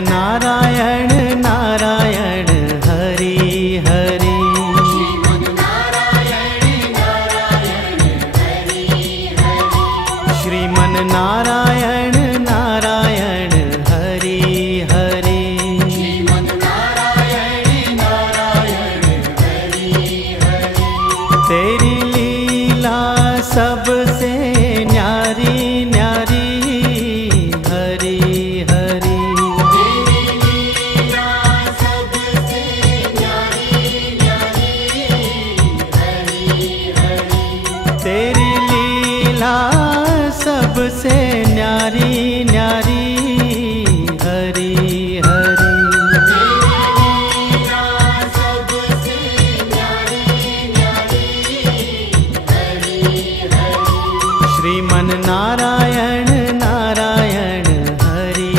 नारायण नारायण हरि हरि। श्रीमन नारायण नारायण हरि हरि। श्रीमन नारायण नारायण हरि हरि। श्रीमन नारायण नारायण हरि हरि। तेरी लीला सबसे न्यारी न्यारी हरि हरि। तेरी लीला सबसे न्यारी न्यारी हरि हरि। तेरी लीला सबसे न्यारी न्यारी हरि हरि। तेरी लीला सबसे न्यारी न्यारी हरि हरि। श्रीमन नारायण नारायण हरि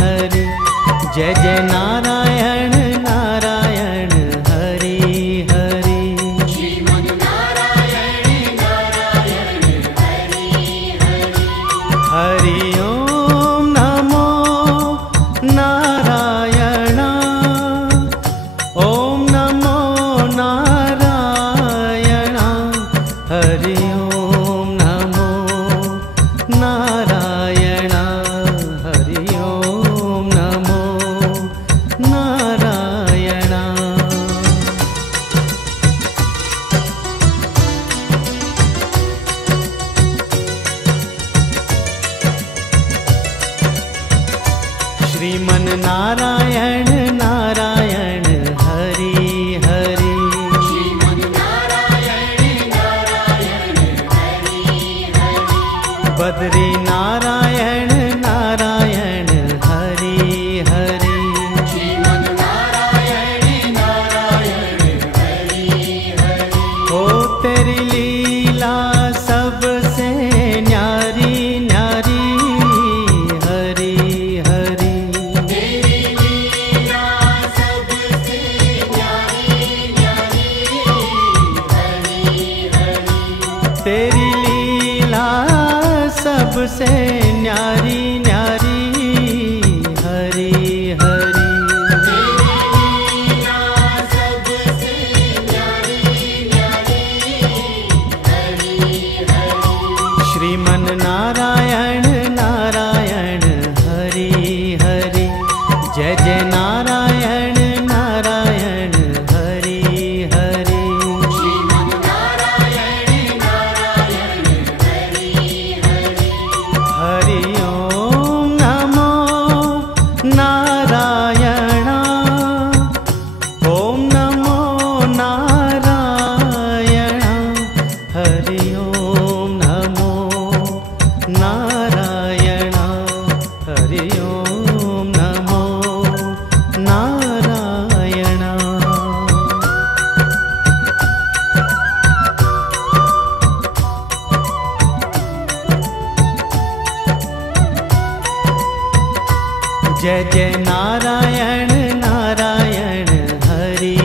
हरि। जय जय नारायण नारायण हरि हरि। श्रीमन नारायण नारायण हरि हरि। हरि ओम नमो नारायण। ओम नमो नारायण। हरि ओम नमो नारायण। हरि ओम नमो नारायण। श्रीमन नारायण नारायण हरि हरि। श्रीमन नारायण नारायण हरि हरि। बद्री नारायण नारायण हरि हरि। श्रीमन नारायण नारायण हरि हरि। ओ तेरी लीला सबसे न्यारी न्यारी हरि हरि। तेरी लीला सबसे न्यारी न्यारी हरि हरि। तेरी लीला सबसे न्यारी न्यारी हरि हरि। तेरी लीला सबसे न्यारी न्यारी हरि हरि। श्रीमन नारायण नारायण हरि हरि। जय जय नारायण नारायण हरि हरि। श्रीमन नारायण नारायण हरि हरि। हरि ओम नमो नारायण। ओम नमो नारायण। हरि ओम नमो नारायण। हरि ओम नमो नारायण। जय जय नारायण नारायण हरि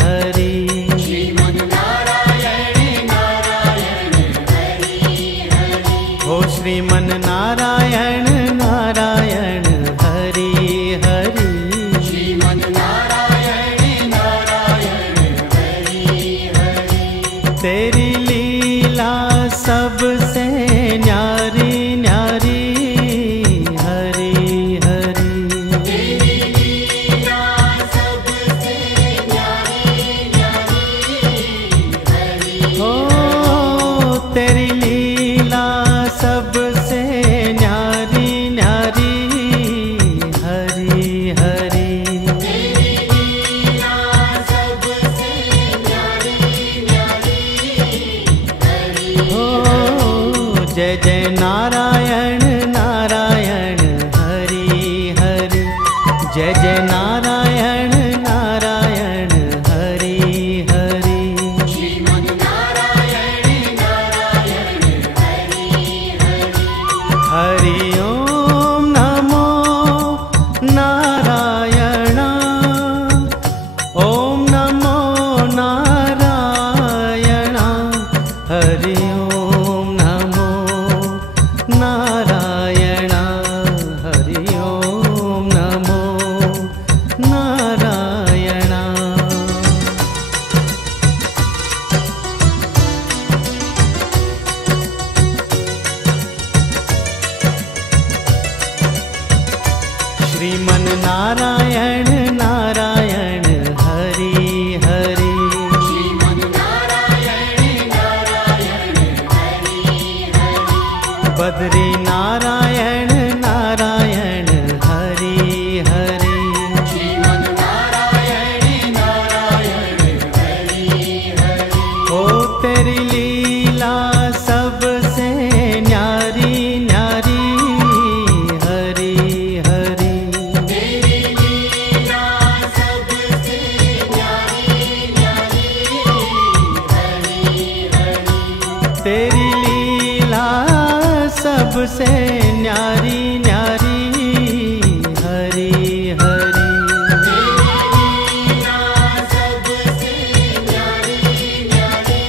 हरि। श्रीमन नारायण नारायण हरि हरि। हो श्रीमन नारायण नारायण हरि हरि। श्रीमन नारायण नारायण हरि हरि। तेरी लीला सबसे न्यारी न्यारी हरि हरि। तेरी लीला सबसे न्यारी न्यारी हरि ओ तेरी लीला सबसे न्यारी न्यारी हरि हरि। तेरी लीला सबसे न्यारी न्यारी हरि ओ जय जय नारायण नारायण हरि हरि। जय जय नारायण नारायण हरि हरि। श्रीमन नारायण नारायण हरि हरि। हरि ओम नमो नारायण। ओम नमो नारायण। हरि ओम नमो नारायण। हरि ओम नमो नारायण नारायण हरि हरि। श्रीमन नारायण नारायण हरि हरि। बद्री नारायण नारायण हरि हरि। श्रीमन नारायण नारायण हरि हरि। ओ तेरी लीला सबसे न्यारी न्यारी हरि हरि। तेरी लीला सबसे न्यारी न्यारी हरि हरि। तेरी लीला सबसे न्यारी न्यारी हरि हरि। तेरी लीला सबसे न्यारी न्यारी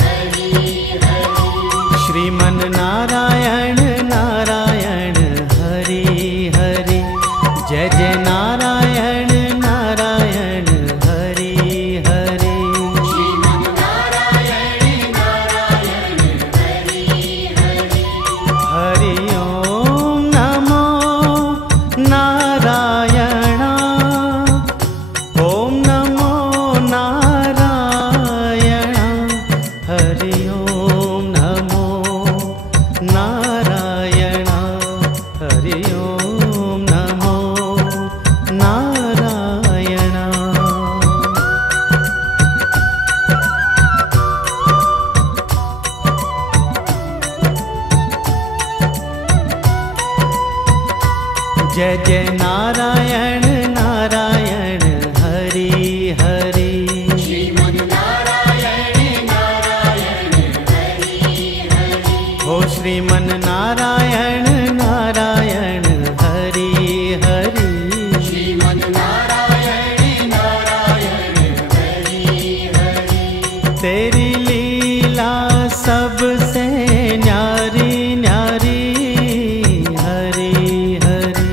हरि हरि। श्रीमन नारायण नारायण हरि हरि। जय जय नारायण नारायण हरि हरि। श्रीमन नारायण नारायण हरि हरि। हरि ओम नमो नारायण। ओम नमो नारायण। हरि ओम नमो नारायण। हरि ओम नमो नारायण। जय जय नारायण नारायण हरि हरि। श्रीमन नारायण नारायण हरि हरि। हो श्रीमन नारायण नारायण हरि हरि। श्रीमन नारायण नारायण हरि हरि। तेरी लीला सबसे न्यारी न्यारी हरि हरि।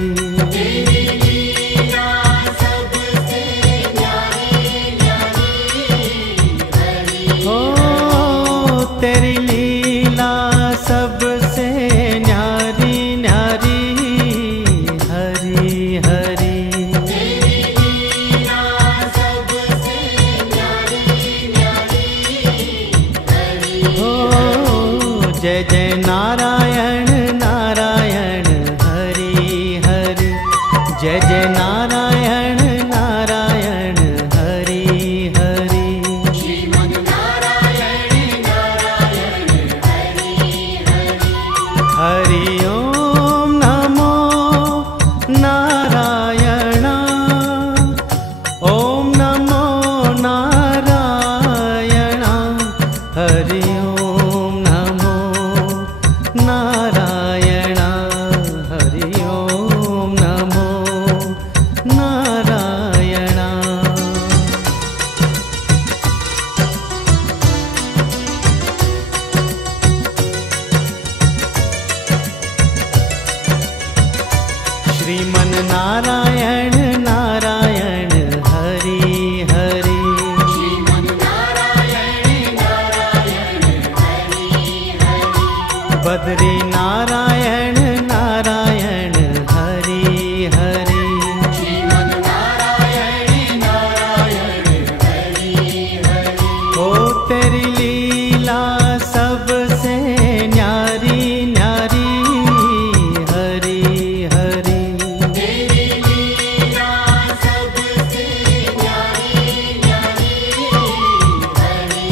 तेरी लीला सबसे न्यारी न्यारी हरि। ओ तेरी लीला सबसे न्यारी न्यारी हरि हरि। तेरी लीला सबसे न्यारी न्यारी हरि। ओ जय जय नारायण नारायण हरि हरि। जय जय नारायण नारायण हरि हरि। श्रीमन नारायण नारायण हरि हरि। हरि ओम नमो नारायण। ओम नमो नारायण। हरि ओम नमो नारायण। हरि ओम नमो नारायण। श्रीमन नारायण नारायण हरि हरि। श्रीमन नारायण नारायण हरि हरि। बद्री नारायण नारायण हरि हरि। श्रीमन नारायण नारायण हरि हरि। ओ तेरी लीला सबसे न्यारी न्यारी हरि हरि। तेरी लीला सबसे न्यारी न्यारी हरि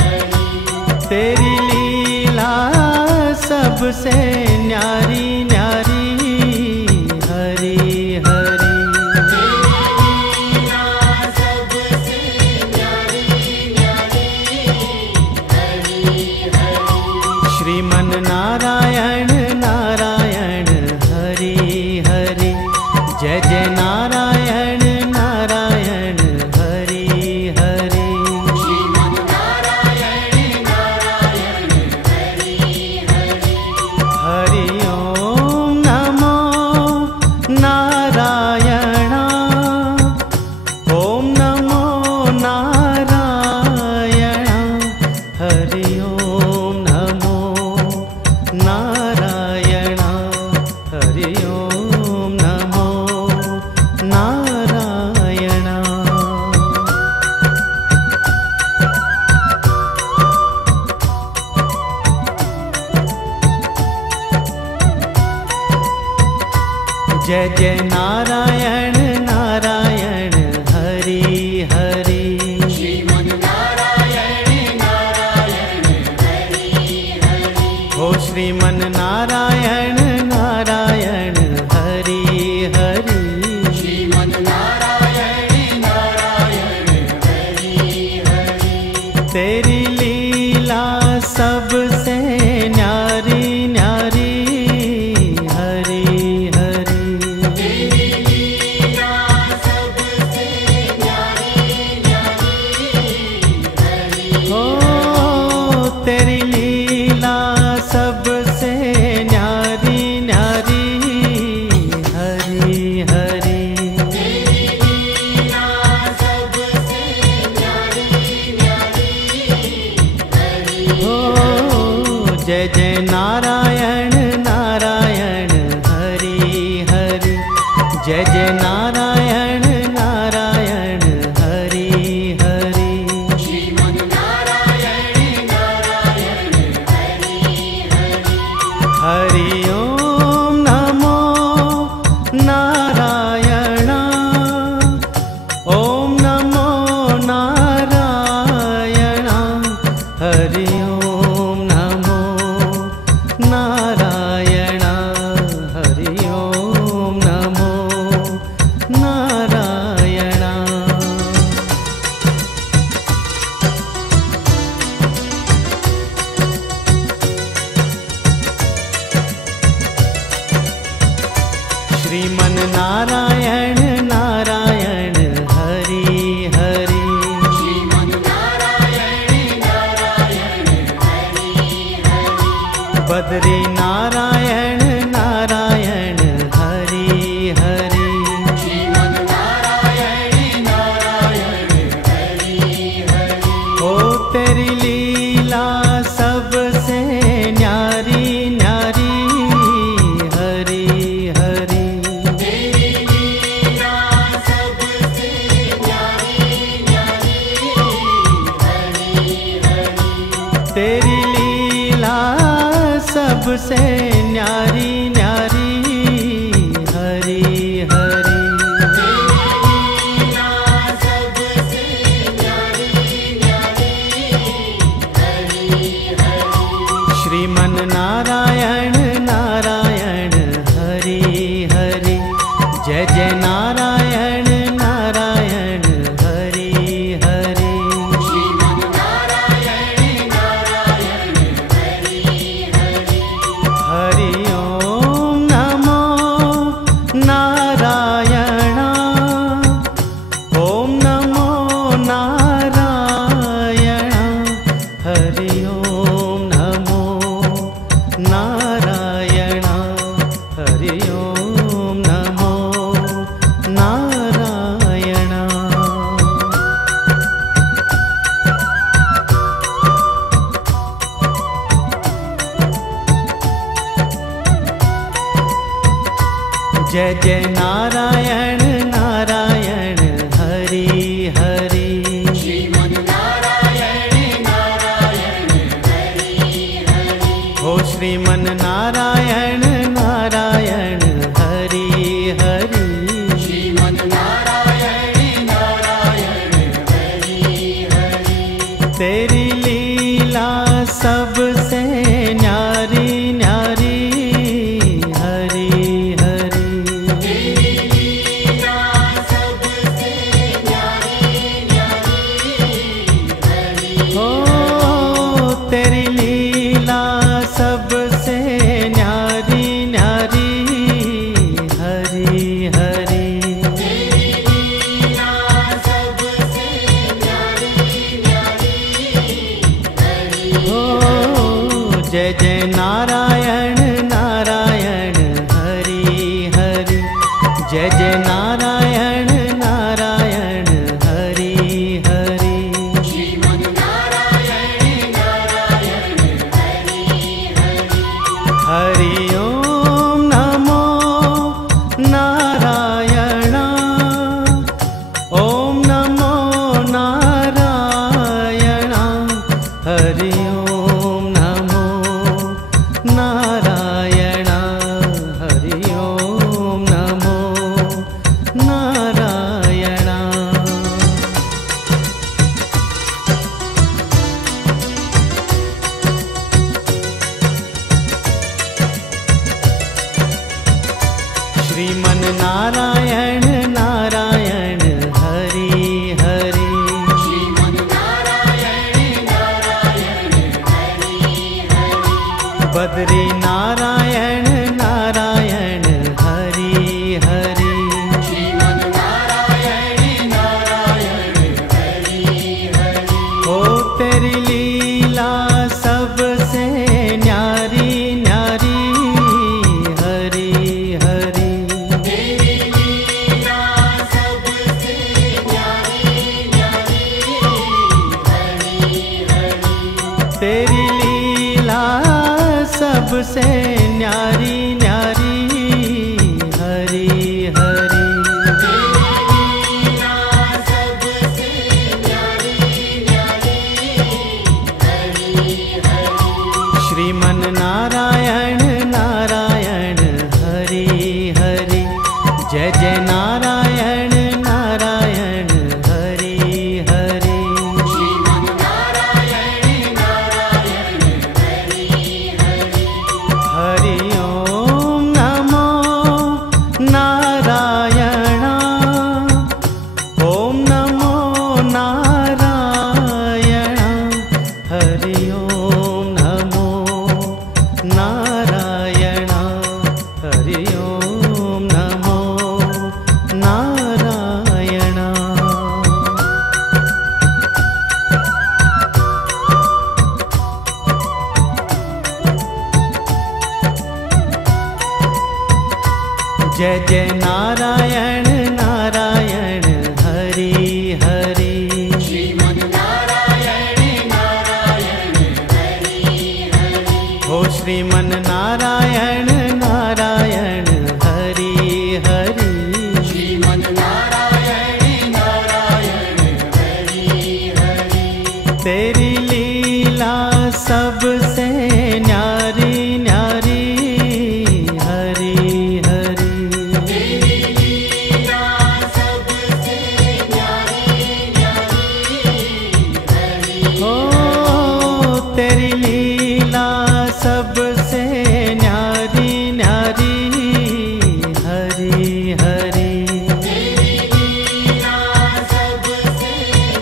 हरि। तेरी लीला सबसे न्यारी न्यारी हरि हरि। तेरी लीला सबसे न्यारी न्यारी हरि हरि। श्रीमन नारायण नारायण हरि हरि। जय जय नारायण नारायण हरि हरि। श्रीमन नारायण नारायण हरि हरि। हरि ओम नमो नारायण। ओम नमो नारायण। हरि ओम नमो नारायण। जय जय नारायण नारायण हरि हरि। श्रीमन नारायण नारायण हरि हरि। हो श्रीमन नारायण नारायण हरि हरि। श्रीमन नारायण नारायण हरि हरि। तेरी लीला सबसे न्यारी न्यारी हरि हरि। तेरी लीला सबसे न्यारी न्यारी हरि। हो तेरी लीला सबसे न्यारी न्यारी हरि हरि। तेरी लीला सबसे न्यारी न्यारी हरि। हो जय जय नारायण नारायण हरि हरि। जय जय नारायण नारायण हरि हरि। श्रीमन नारायण नारायण हरि हरि। हरि ओम नमो नारायण। ओम नमो नारायण। हरि ओम नमो नारायण। हरि ओम नमो नारायण। श्रीमन नारायण नारायण हरि हरि। श्रीमन नारायण नारायण हरि हरि। बद्री नारायण नारायण हरि हरि। श्रीमन नारायण नारायण हरि हरि। ओ तेरी लीला सबसे न्यारी न्यारी हरि हरि। तेरी लीला सबसे न्यारी न्यारी हरि हरि। तेरी लीला सबसे न्यारी न्यारी हरि हरि। तेरी लीला सबसे न्यारी न्यारी हरि हरि। श्रीमन नारायण नारायण हरि हरि। जय जय नारायण नारायण हरि हरि। श्रीमन नारायण नारायण हरि हरि। हरि ओम नमो नारायण। ओम नमो नारायण। हरि ओम नमो नारायण। हरि ओम नमो नारायण। जय जय नारायण नारायण हरि हरि। श्रीमन नारायण नारायण हरि हरि। हो श्रीमन नारायण नारायण हरि हरि। श्रीमन नारायण नारायण हरि हरि। तेरी लीला सबसे न्यारी न्यारी हरि हरि। तेरी लीला सबसे न्यारी न्यारी हरि। हो तेरी लीला सबसे न्यारी न्यारी हरि हरि। तेरी लीला सबसे न्यारी न्यारी हरि। हो जय जय नारायण नारायण हरि हरि। जय जय नारायण नारायण हरि हरि। श्रीमन नारायण नारायण हरि हरि। हरि ओम नमो नारायण। ओम नमो नारायण। हरि ओम नमो नारायण नारायण हरि हरि। श्रीमन नारायण नारायण हरि हरि। बद्री नारायण नारायण हरि हरि। श्रीमन नारायण नारायण हरि हरि। ओ तेरी लीला सबसे न्यारी न्यारी हरि हरि। तेरी लीला सबसे न्यारी न्यारी हरि हरि। तेरी लीला सबसे न्यारी न्यारी हरि हरि। तेरी लीला सबसे न्यारी न्यारी हरि हरि। श्रीमन नारायण नारायण हरि हरि। जय जय नारायण नारायण हरि हरि। श्रीमन नारायण नारायण हरि हरि। हरि ओम नमो नारायण। ओम नमो नारायण। हरि ओम नमो नारायण। हरि ओम नमो नारायण। जय जय नारायण नारायण हरि हरि। श्रीमन नारायण नारायण हरि हरि। हो श्रीमन नारायण नारायण हरि हरि। श्रीमन नारायण नारायण हरि हरि। तेरी लीला सबसे न्यारी न्यारी हरि हरि। तेरी लीला सबसे न्यारी न्यारी हरि। हो तेरी लीला सबसे न्यारी न्यारी हरि हरि। तेरी लीला सबसे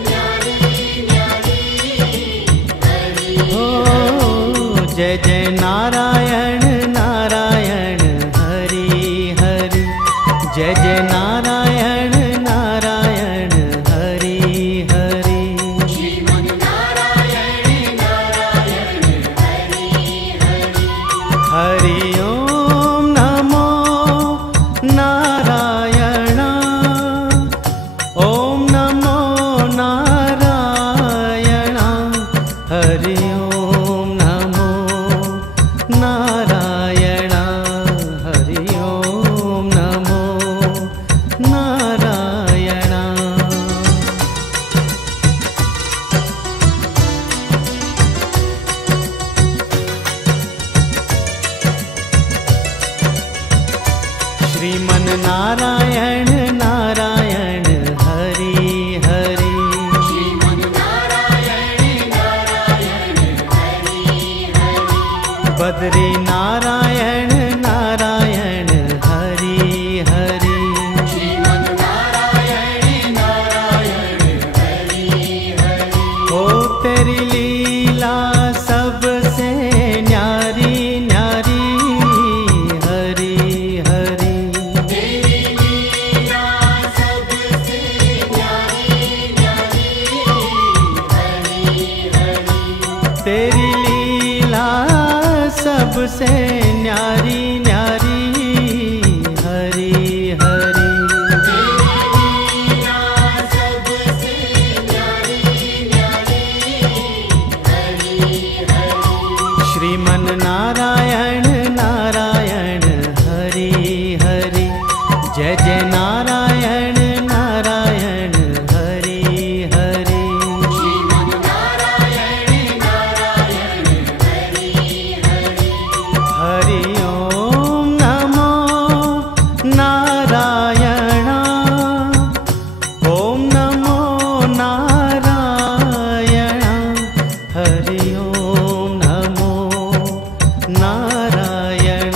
न्यारी न्यारी हरि हो जय जय नारायण नारायण हरि हरि। जय जय नारायण नारायण हरि हरि। श्रीमन नारायण नारायण हरि हरि। हरि ओम नमो नारायण। ओम नमो नारायण। हरि ओम नमो नारायण। हरि ओम नमो नारायण। श्रीमन नारायण नारायण हरि हरि। श्रीमन नारायण नारायण हरि हरि। बद्री नारायण नारायण हरि हरि। श्रीमन नारायण नारायण हरि हरि। ओ तेरी लीला सबसे न्यारी न्यारी हरि हरि। तेरी लीला सबसे न्यारी न्यारी हरि हरि। तेरी लीला सबसे न्यारी न्यारी हरि हरि। तेरी लीला सबसे न्यारी न्यारी हरि हरि। श्रीमन नारायण नारायण हरि हरि। जय जय नारायण नारायण हरि हरि। श्रीमन नारायण नारायण हरि हरि। हरि ओम नमो नारायण। ओम नमो नारायण। हरि ओम नमो नारायण।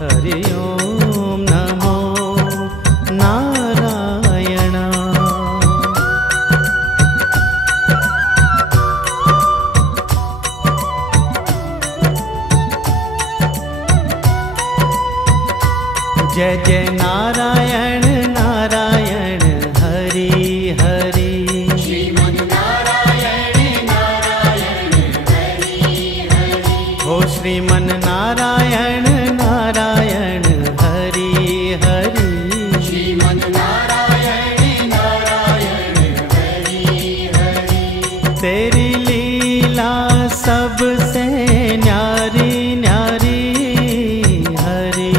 हरि ओम नमो जय जय नारायण नारायण हरि हरि। श्रीमन नारायण नारायण हरि हरि। हो श्रीमन नारायण नारायण हरि हरि। श्रीमन नारायण नारायण हरि हरि। तेरी लीला सबसे न्यारी न्यारी हरि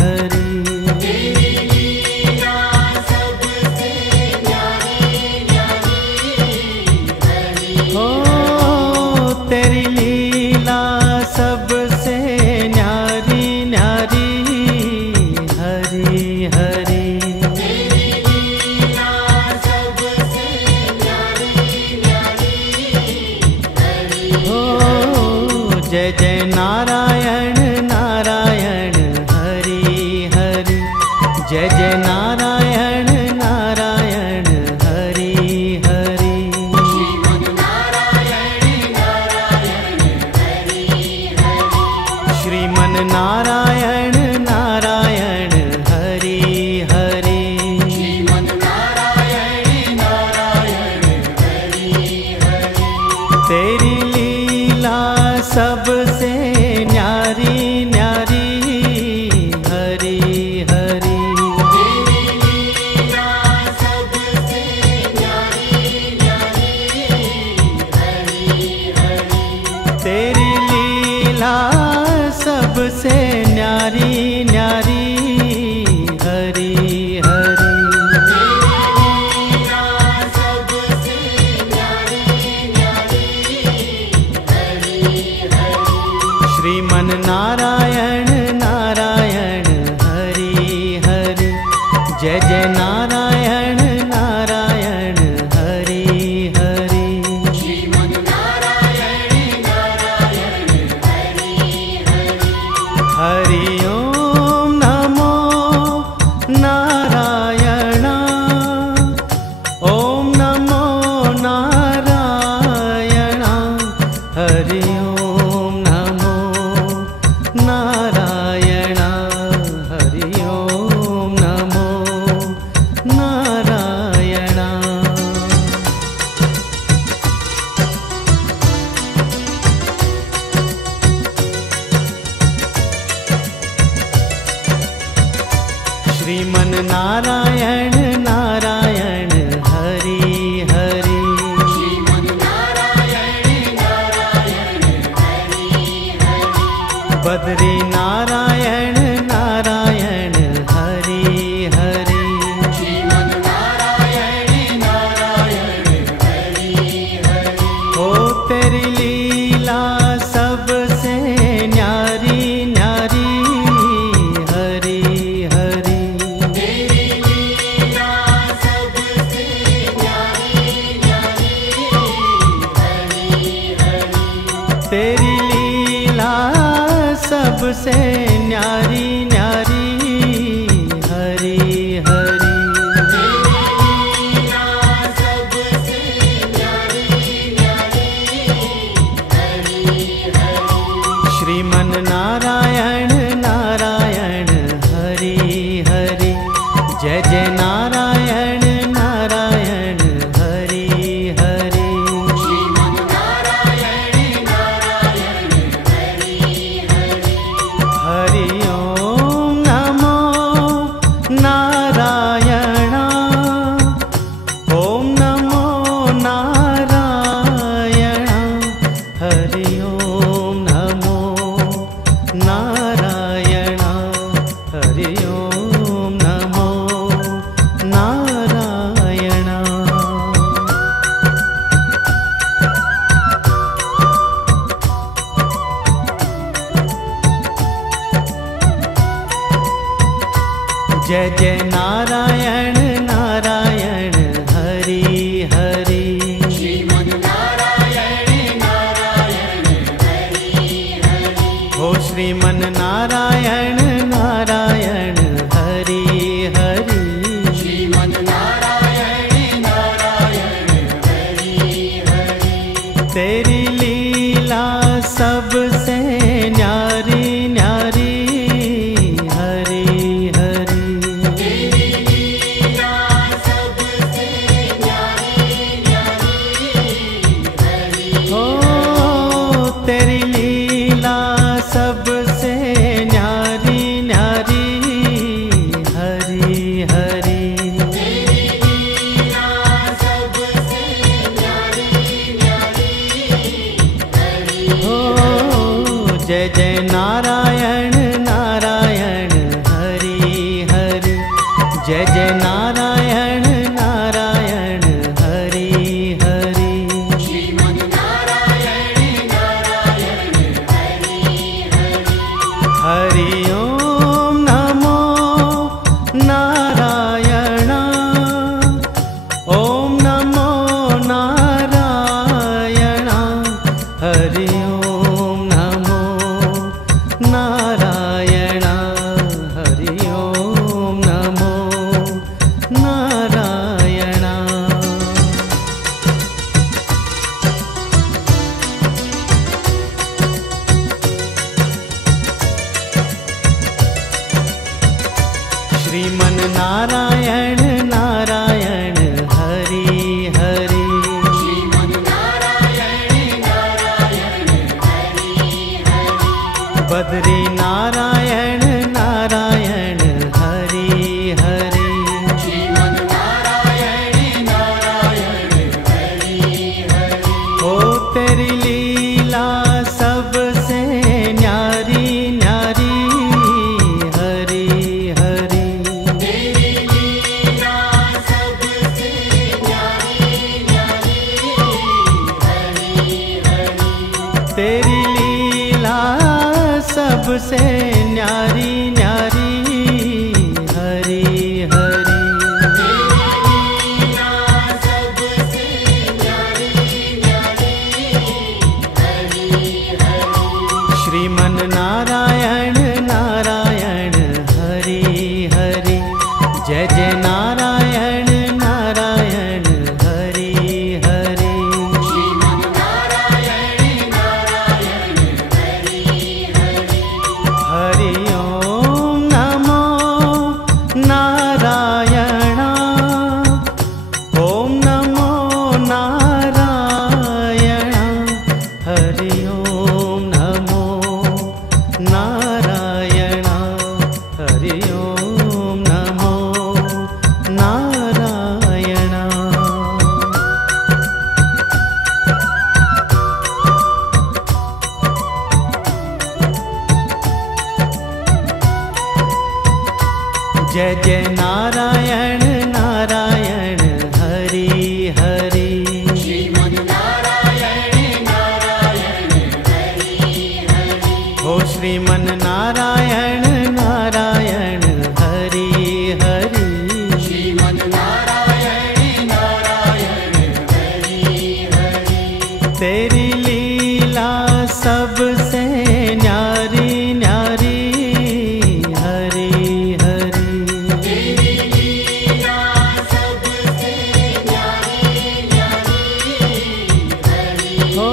हरि। तेरी लीला सबसे न्यारी न्यारी हरि। हो तेरी लीला सबसे न्यारी न्यारी हरि हरि। तेरी लीला सबसे न्यारी न्यारी हरि। हो जय जय नारायण नारायण हरि हरि। जय जय नारायण नारायण हरि हरि। श्रीमन नारायण नारायण हरि हरि। श्रीमन नारायण नारायण हरि हरि। श्रीमन नारायण नारायण हरि हरि। तेरी लीला सबसे न्यारी न्यारी हरि हरि। तेरी लीला सबसे न्यारी न्यारी हरि हरि। तेरी लीला सबसे न्यारी न्यारी हरि हरि। तेरी लीला सबसे न्यारी न्यारी हरि हरि। श्रीमन नारायण नारायण हरि हरि। जय जय नारायण नारायण हरि हरि। श्रीमन नारायण नारायण हरि हरि। हरि ओम नमो नारायण। ओम नमो नारायण। हरि ओम नमो नारायण। हरि ओम नमो नारायण। श्रीमन नारायण नारायण हरि हरि। श्रीमन नारायण नारायण हरि हरि। बद्री नारायण नारायण हरि हरि। श्रीमन नारायण नारायण हरि हरि। हो तेरी लीला सबसे न्यारी न्यारी हरि हरि। तेरी लीला सबसे न्यारी न्यारी हरि हरि। तेरी लीला सबसे न्यारी न्यारी हरि हरि। तेरी लीला सबसे न्यारी न्यारी हरि हरि। श्रीमन नारायण नारायण हरि हरि। जय जय नारायण नारायण हरि हरि। श्रीमन नारायण नारायण हरि हरि। हरि ओम नमो नारायण। ओम नमो नारायण। हरि ओम नमो नारायण। हरि ओम नमो नारायण। जय जय नारायण नारायण हरि हरि। श्रीमन नारायण नारायण हरि हरि। हो श्रीमन नारायण नारायण हरि हरि। श्रीमन नारायण नारायण हरि हरि। तेरी लीला सबसे न्यारी न्यारी हरि हरि। जय जय नारायण नारायण हरि हरि, जय जय नारायण नारायण हरि हरि। श्रीमन नारायण नारायण हरि हरि। हरि ओम नमो नारायण, ओम नमो नारायण। हरि ओम नमो नारायण, हरि ओम नमो नारायण। श्रीमन नारायण नारायण हरि हरि, श्रीमन नारायण नारायण हरि हरि। बद्री नारायण नारायण हरि हरि। श्रीमन नारायण नारायण हरि हरि। ओ तेरी लीला सबसे न्यारी न्यारी, हरि हरि। तेरी लीला सबसे न्यारी न्यारी, हरि हरि। तेरी लीला सबसे न्यारी न्यारी, हरि हरि। तेरी लीला सबसे न्यारी न्यारी, हरि हरि। श्रीमन नारायण नारायण हरि हरि, जय जय नारायण नारायण हरि हरि। श्रीमन नारायण नारायण हरि हरि। हरि ओम नमो नारायण, ओम नमो नारायण। हरि ओम नमो नारायण, हरि ओम नमो नारायण। जय जय नारायण नारायण हरि हरि। श्रीमन नारायण नारायण हरि हरि। हो श्रीमन नारायण नारायण हरि हरि। श्रीमन नारायण नारायण हरि हरि। तेरी लीला सबसे न्यारी न्यारी, हरि हरि। तेरी लीला सबसे न्यारी न्यारी, हरि हो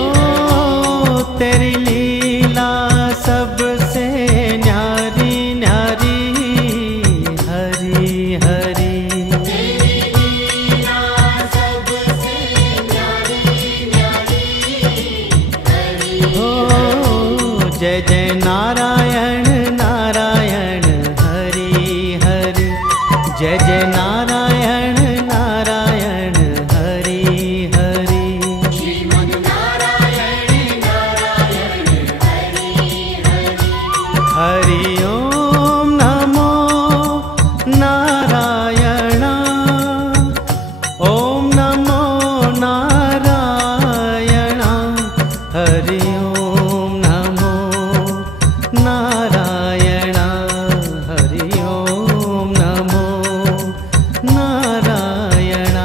तेरी लीला सबसे न्यारी न्यारी, हरि हरि। तेरी लीला सबसे न्यारी न्यारी, हरि हो जय जय नारायण नारायण हरि हरि, जय जय नारायण नारायण हरि हरि। श्रीमन नारायण नारायण हरि हरि। हरि ओम नमो नारायण, ओम नमो नारायण। हरि ओम नमो नारायण, हरि ओम नमो नारायण।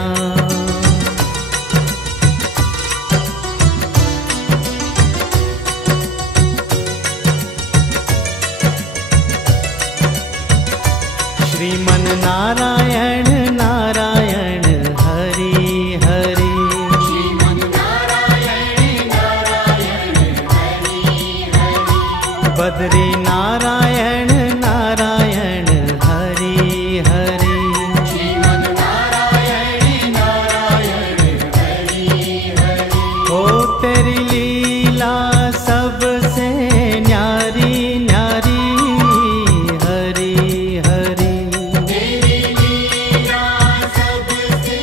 श्रीमन नारायण नारायण हरि हरि। श्रीमन नारायण नारायण हरि हरि। बद्री नारायण नारायण हरि हरि। श्रीमन नारायण नारायण हरि हरि। ओ तेरी लीला सबसे न्यारी न्यारी, हरि हरि। तेरी लीला सबसे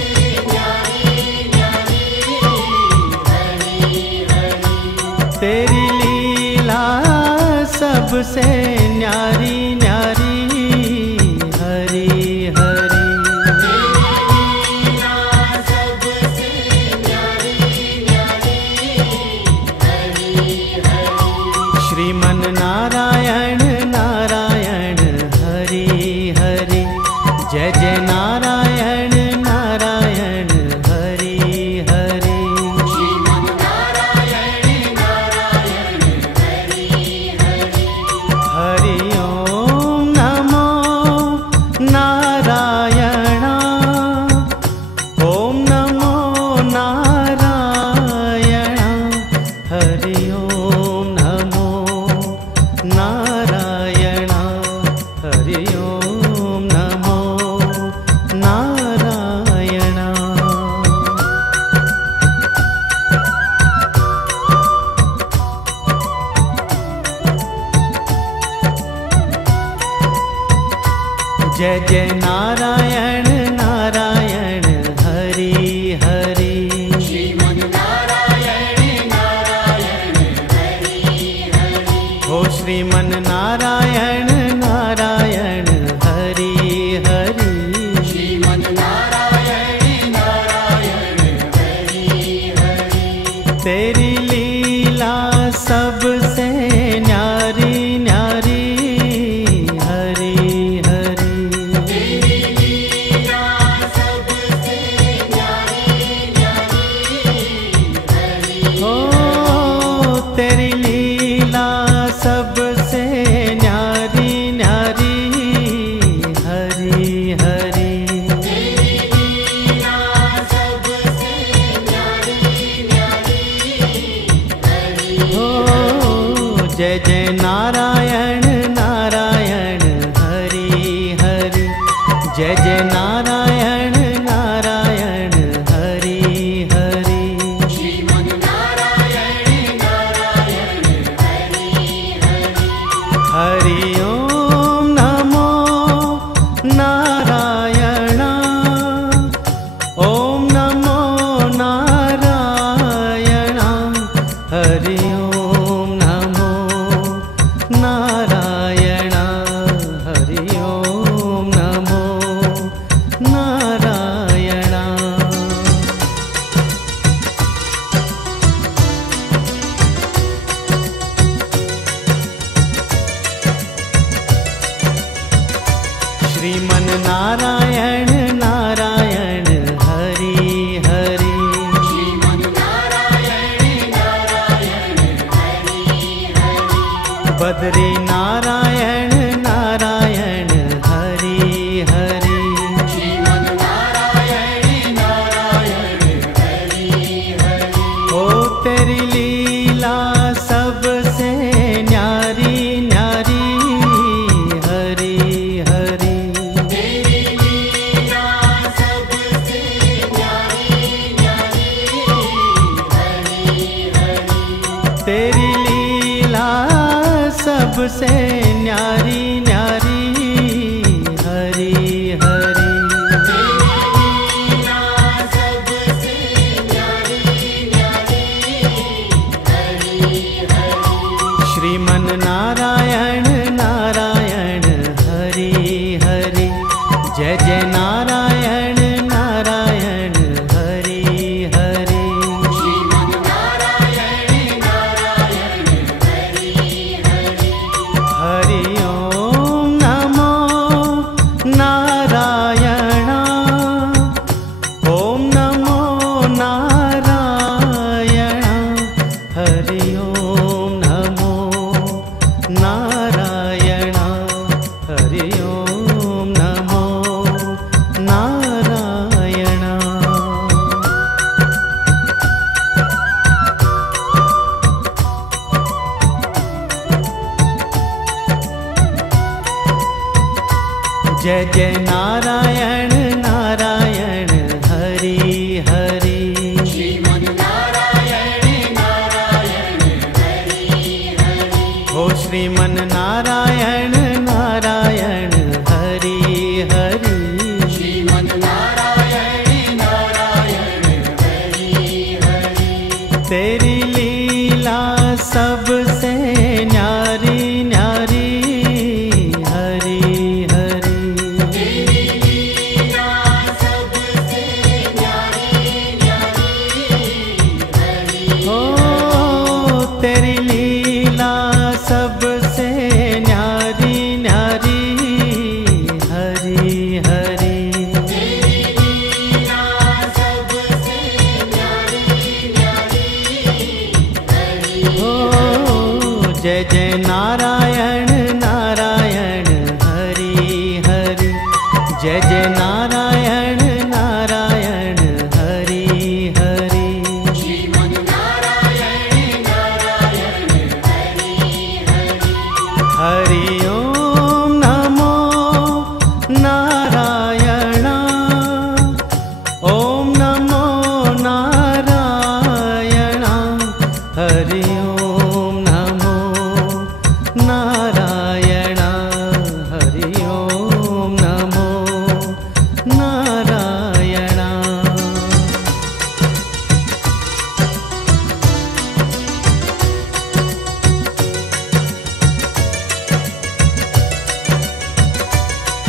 न्यारी न्यारी, हरि हरि। तेरी लीला सबसे न्यारी न्यारी हरि हरि। लीला सबसे न्यारी न्यारी हरि हरि। श्रीमन नारायण नारायण हरि हरि। जय जय नारायण नारायण हरि हरि। श्रीमन नारायण नारायण हरि हरि। हरि ओम नमो नारायण। ओम नमो नारायण। हरि ओम नमो नारायण। हरि ओम नमो नारायण। जय जय नारायण नारायण हरि हरि। श्रीमन नारायण नारायण हरि हरि। हो श्रीमन नारायण नारायण हरि हरि। श्रीमन नारायण नारायण हरि हरि। तेरी लीला सबसे न्यारी न्यारी हरि हरि। तेरी लीला सबसे न्यारी न्यारी हरि। हो तेरी लीला सबसे न्यारी न्यारी हरि हरि। तेरी लीला सबसे न्यारी न्यारी हरि। हो जय जय नारायण नारायण हरि हरि। जय जय नारायण नारायण हरि हरि। श्रीमन नारायण नारायण हरि हरि। हरि ओम नमो नारायण। ओम नमो नारायण। हरि ओम नमो नारायण। हरि ओम नमो नारायण। श्रीमन नारायण नारायण हरि हरि। श्रीमन नारायण नारायण हरि हरि। बद्री नारायण नारायण हरि हरि। श्रीमन नारायण नारायण हरि हरि। ओ तेरी लीला सबसे न्यारी न्यारी हरि हरि। तेरी लीला सबसे न्यारी न्यारी हरि हरि। तेरी लीला सबसे न्यारी न्यारी हरि हरि। तेरी लीला सबसे न्यारी न्यारी हरि हरि। श्रीमन नारायण नारायण हरि हरि। जय जय नारायण नारायण हरि हरि। श्रीमन नारायण नारायण हरि हरि। हरि ओम नमो नारायण। ओम नमो नारायण। हरि ओम नमो नारायण। हरि ओम नमो नारायण। जय जय नारायण नारायण हरि हरि। श्रीमन नारायण नारायण हरि हरि। हो श्रीमन नारायण नारायण हरि हरि। श्रीमन नारायण नारायण हरि हरि। तेरी लीला सबसे न्यारी न्यारी नारायण नारायण हरि हरि, जय जय नारायण नारायण हरि हरि। श्रीमन नारायण नारायण हरि हरि। हरि ओम नमो नारायण, ओम नमो नारायण। हरि ओम नमो नारायण, हरि ओम नमो नारायण।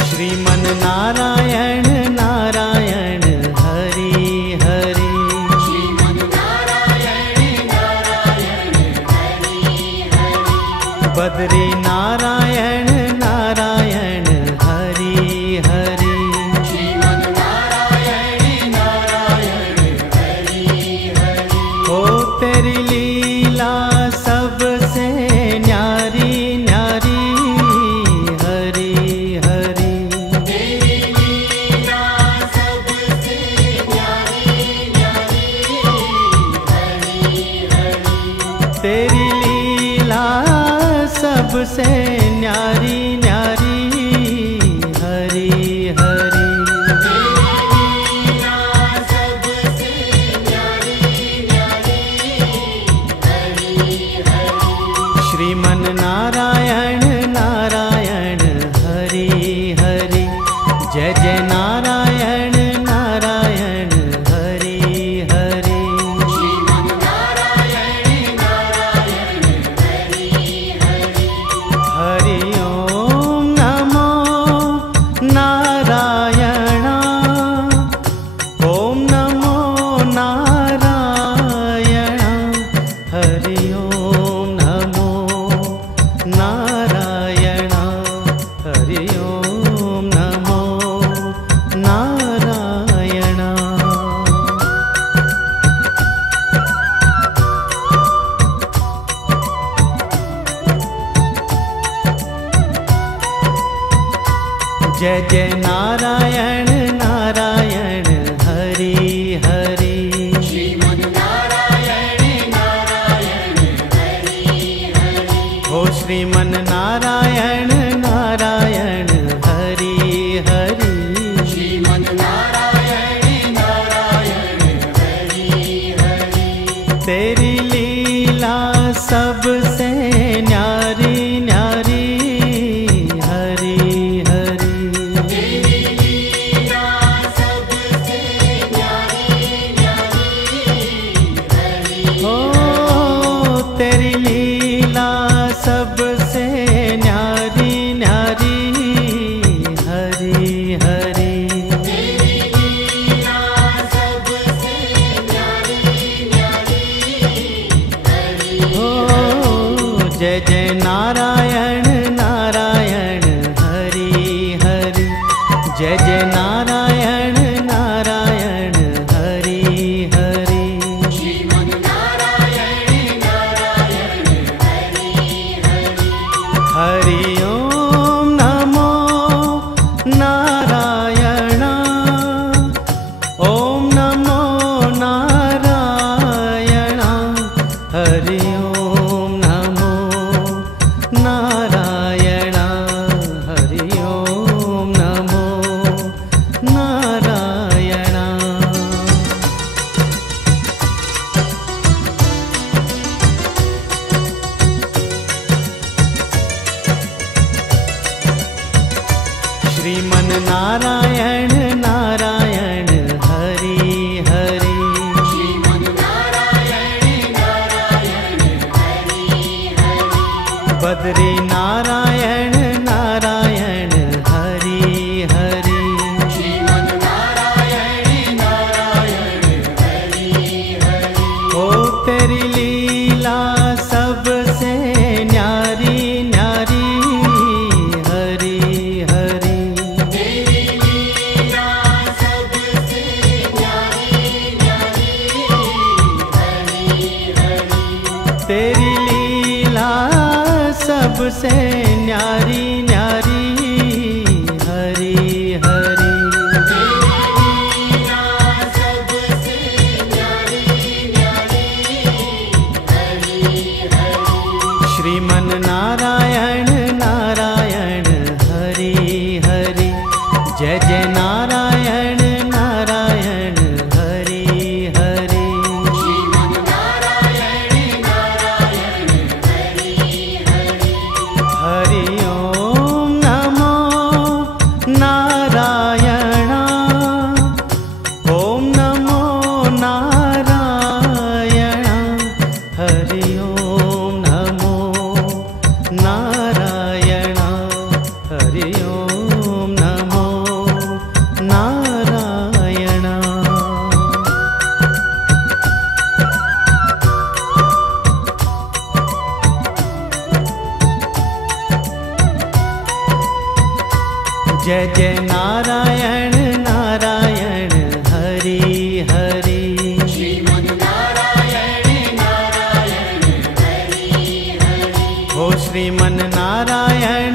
श्रीमन नारायण नारायण हरि हरि। श्रीमन नारायण नारायण हरि हरि। बद्री नारायण नारायण हरि हरि। श्रीमन नारायण नारायण हरि हरि। ओ तेरी लीला सबसे न्यारी न्यारी हरि हरि। तेरी लीला सबसे न्यारी न्यारी हरि हरि। तेरी लीला सबसे न्यारी न्यारी हरि हरि। तेरी लीला सबसे न्यारी न्यारी हरि हरि। श्रीमन नारायण नारायण हरि हरि, जय जय नारायण नारायण हरि हरि। श्रीमन नारायण नारायण हरि हरि। हरि ओम नमो नारायण, ओम नमो नारायण। हरि ओम नमो नारायण, हरि ओम नमो नारायण। जय जय नारायण नारायण हरि हरि। श्रीमन नारायण नारायण हरि हरि। हो श्रीमन नारायण नारायण हरि हरि। श्रीमन नारायण नारायण हरि हरि। तेरी लीला सबसे न्यारी न्यारी हरि हरि। तेरी लीला सबसे न्यारी न्यारी हरि। ओ तेरी लीला सबसे न्यारी न्यारी हरि हरि। तेरी लीला सबसे न्यारी न्यारी हरि। ओ जय जय नारायण नारायण हरि हरि, जय जय नारायण नारायण हरि हरि। श्रीमन नारायण नारायण हरि हरि। हरि ओम नमो नारायण, ओम नमो नारायण। हरि ओम नमो नारायण, हरि ओम नमो नारायण। श्रीमन नारायण नारायण हरि हरि। श्रीमन नारायण नारायण हरि हरि। बद्री नारायण नारायण हरि हरि। श्रीमन नारायण नारायण हरि हरि। ओ तेरी लीला सबसे न्यारी न्यारी हरि हरि। तेरी लीला सबसे न्यारी न्यारी हरि हरि। तेरी लीला सब सबसे न्यारी न्यारी हरि हरि। तेरी लीला सबसे न्यारी न्यारी हरि हरि। श्रीमन नारायण नारायण हरि हरि। जय जय नारायण नारायण हरि हरि। श्रीमन नारायण नारायण हरि हरि। हरि ओम नमो नारायण। ओम नमो नारायण। हरि ओम नमो नारायण। हरि ओम नमो नारायण। जय जय नारायण नारायण हरि हरि। श्रीमन नारायण नारायण हरि हरि। हो श्रीमन नारायण